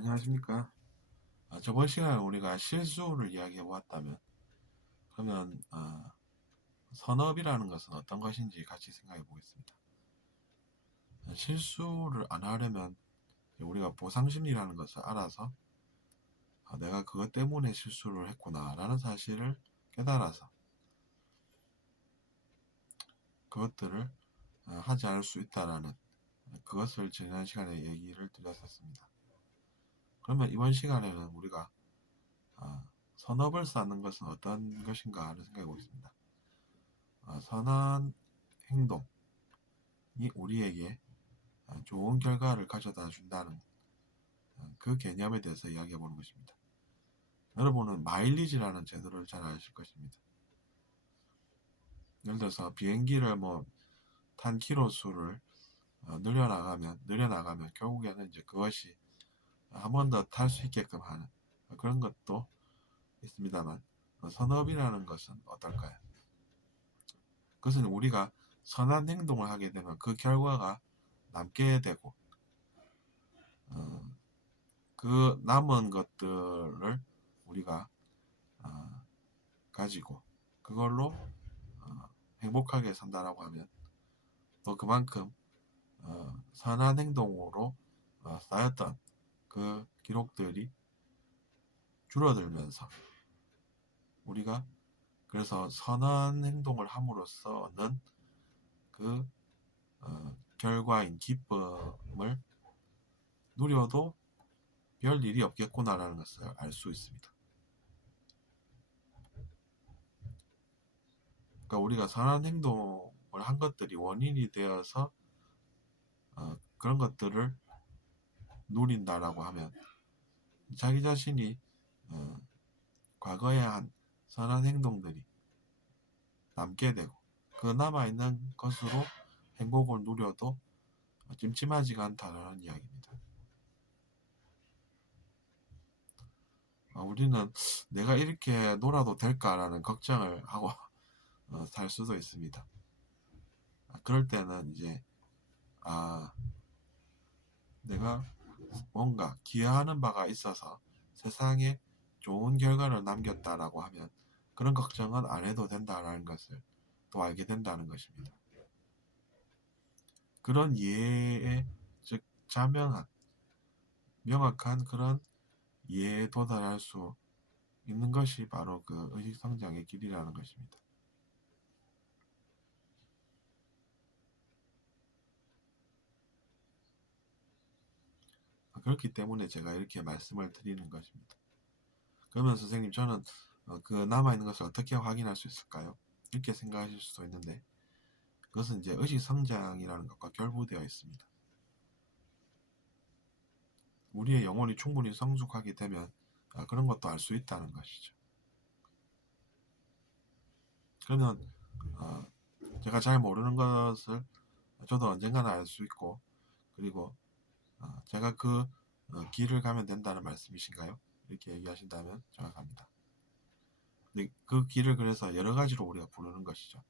안녕하십니까. 저번 시간에 우리가 실수를 이야기해 보았다면, 그러면 선업이라는 것은 어떤 것인지 같이 생각해 보겠습니다. 실수를 안 하려면 우리가 보상심리라는 것을 알아서 내가 그것 때문에 실수를 했구나라는 사실을 깨달아서 그것들을 하지 않을 수 있다라는 그것을 지난 시간에 얘기를 드렸었습니다. 그러면 이번 시간에는 우리가 선업을 쌓는 것은 어떤 것인가를 생각해 보겠습니다. 선한 행동이 우리에게 좋은 결과를 가져다 준다는 그 개념에 대해서 이야기해 보는 것입니다. 여러분은 마일리지라는 제도를 잘 아실 것입니다. 예를 들어서 비행기를 탄 키로 수를 늘려나가면 결국에는 이제 그것이 한 번 더 탈 수 있게끔 하는 그런 것도 있습니다만, 선업이라는 것은 어떨까요? 그것은 우리가 선한 행동을 하게 되면 그 결과가 남게 되고, 그 남은 것들을 우리가 가지고 그걸로 행복하게 산다라고 하면, 또 그만큼 선한 행동으로 쌓였던 그 기록들이 줄어들면서, 우리가 그래서 선한 행동을 함으로써는 그 결과인 기쁨을 누려도 별 일이 없겠구나라는 것을 알 수 있습니다. 그러니까 우리가 선한 행동을 한 것들이 원인이 되어서 그런 것들을 누린다라고 하면, 자기 자신이 과거에 한 선한 행동들이 남게 되고, 그 남아있는 것으로 행복을 누려도 찜찜하지가 않다라는 이야기입니다. 우리는 내가 이렇게 놀아도 될까라는 걱정을 하고 살 수도 있습니다. 그럴 때는 이제 내가 뭔가 기여하는 바가 있어서 세상에 좋은 결과를 남겼다라고 하면 그런 걱정은 안 해도 된다라는 것을 또 알게 된다는 것입니다. 그런 이해에, 즉 자명한 명확한 그런 이해에 도달할 수 있는 것이 바로 그 의식성장의 길이라는 것입니다. 그렇기 때문에 제가 이렇게 말씀을 드리는 것입니다. 그러면 선생님, 저는 그 남아있는 것을 어떻게 확인할 수 있을까요? 이렇게 생각하실 수도 있는데, 그것은 이제 의식성장이라는 것과 결부되어 있습니다. 우리의 영혼이 충분히 성숙하게 되면 그런 것도 알 수 있다는 것이죠. 그러면 제가 잘 모르는 것을 저도 언젠가는 알 수 있고, 그리고 제가 그 길을 가면 된다는 말씀이신가요? 이렇게 얘기하신다면 정확합니다. 근데 그 길을 그래서 여러 가지로 우리가 부르는 것이죠.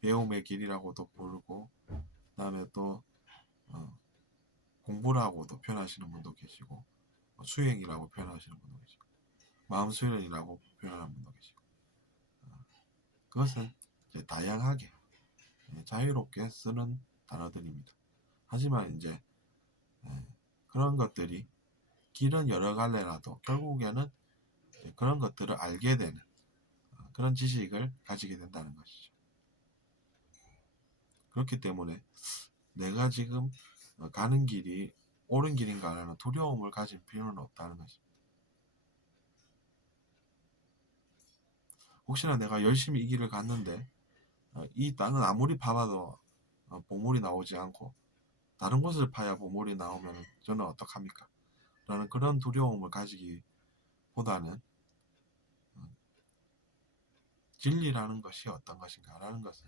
배움의 길이라고도 부르고, 그다음에 또 공부라고도 표현하시는 분도 계시고, 수행이라고 표현하시는 분도 계시고, 마음 수련이라고 표현하는 분도 계시고, 그것은 이제 다양하게 자유롭게 쓰는 단어들입니다. 하지만 이제 그런 것들이 길은 여러 갈래라도 결국에는 그런 것들을 알게 되는 그런 지식을 가지게 된다는 것이죠. 그렇기 때문에 내가 지금 가는 길이 옳은 길인가라는 두려움을 가질 필요는 없다는 것입니다. 혹시나 내가 열심히 이 길을 갔는데 이 땅은 아무리 파봐도 보물이 나오지 않고 다른 곳을 파야 보물이 나오면 저는 어떡합니까? 라는 그런 두려움을 가지기보다는 진리라는 것이 어떤 것인가라는 것을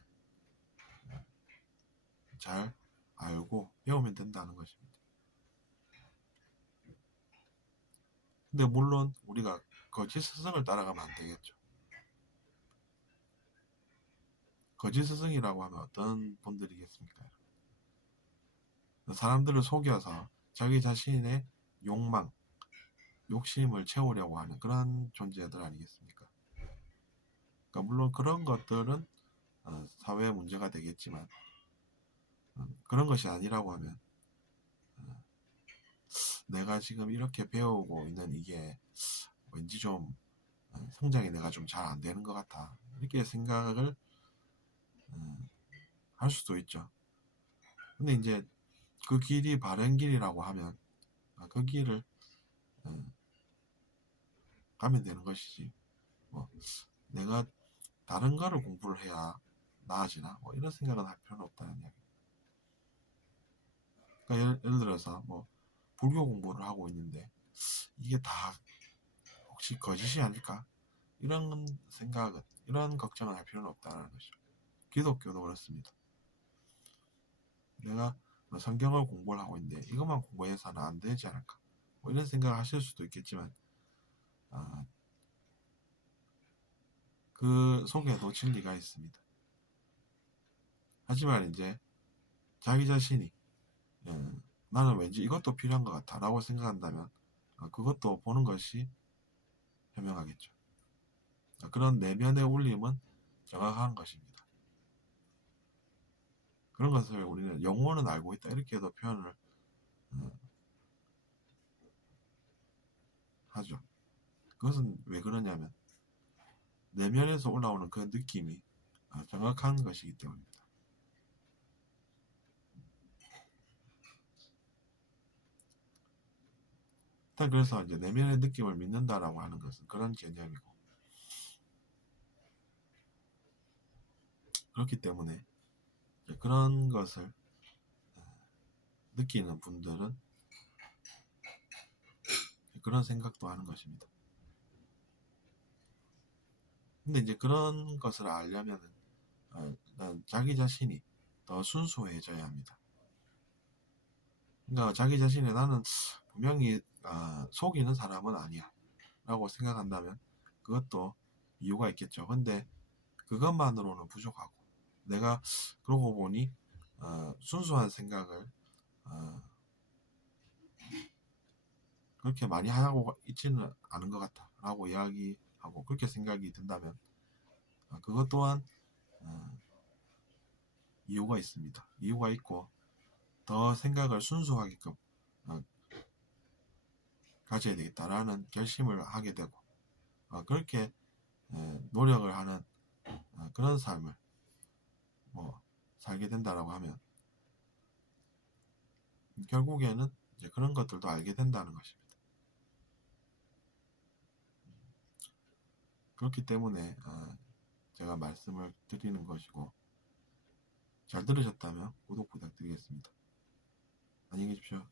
잘 알고 배우면 된다는 것입니다. 근데 물론 우리가 거짓 스승을 따라가면 안 되겠죠. 거짓 스승이라고 하면 어떤 분들이겠습니까? 사람들을 속여서 자기 자신의 욕망, 욕심을 채우려고 하는 그런 존재들 아니겠습니까? 그러니까 물론 그런 것들은 사회 문제가 되겠지만 그런 것이 아니라고 하면 내가 지금 이렇게 배우고 있는 이게 왠지 좀 성장이 내가 좀 잘 안 되는 것 같아 이렇게 생각을 할 수도 있죠. 근데 이제 그 길이 바른 길이라고 하면 그 길을 가면 되는 것이지 뭐 내가 다른 거를 공부를 해야 나아지나 뭐 이런 생각은 할 필요는 없다는 이야기. 그러니까 예를 들어서 뭐 불교 공부를 하고 있는데 이게 다 혹시 거짓이 아닐까 이런 생각은 이런 걱정을 할 필요는 없다는 것이죠. 기독교도 그렇습니다. 내가 성경을 공부를 하고 있는데 이것만 공부해서는 안 되지 않을까 뭐 이런 생각을 하실 수도 있겠지만 그 속에도 진리가 있습니다. 하지만 이제 자기 자신이 나는 왠지 이것도 필요한 것 같아 라고 생각한다면 그것도 보는 것이 현명하겠죠. 그런 내면의 울림은 정확한 것입니다. 그런 것을 우리는 영혼은 알고 있다 이렇게도 표현을 하죠. 그것은 왜 그러냐면 내면에서 올라오는 그 느낌이 정확한 것이기 때문입니다. 일단 그래서 이제 내면의 느낌을 믿는다라고 하는 것은 그런 개념이고 그렇기 때문에 그런 것을 느끼는 분들은 그런 생각도 하는 것입니다. 근데 이제 그런 것을 알려면은 자기 자신이 더 순수해져야 합니다. 그러니까 자기 자신이 나는 분명히 속이는 사람은 아니야 라고 생각한다면 그것도 이유가 있겠죠. 근데 그것만으로는 부족하고 내가 그러고 보니 순수한 생각을 그렇게 많이 하고 있지는 않은 것 같아 라고 이야기하고 그렇게 생각이 든다면 그것 또한 이유가 있습니다. 이유가 있고 더 생각을 순수하게끔 어, 가져야 되겠다라는 결심을 하게 되고 그렇게 노력을 하는 그런 삶을 뭐 살게 된다라고 하면 결국에는 이제 그런 것들도 알게 된다는 것입니다. 그렇기 때문에 제가 말씀을 드리는 것이고 잘 들으셨다면 구독 부탁드리겠습니다. 안녕히 계십시오.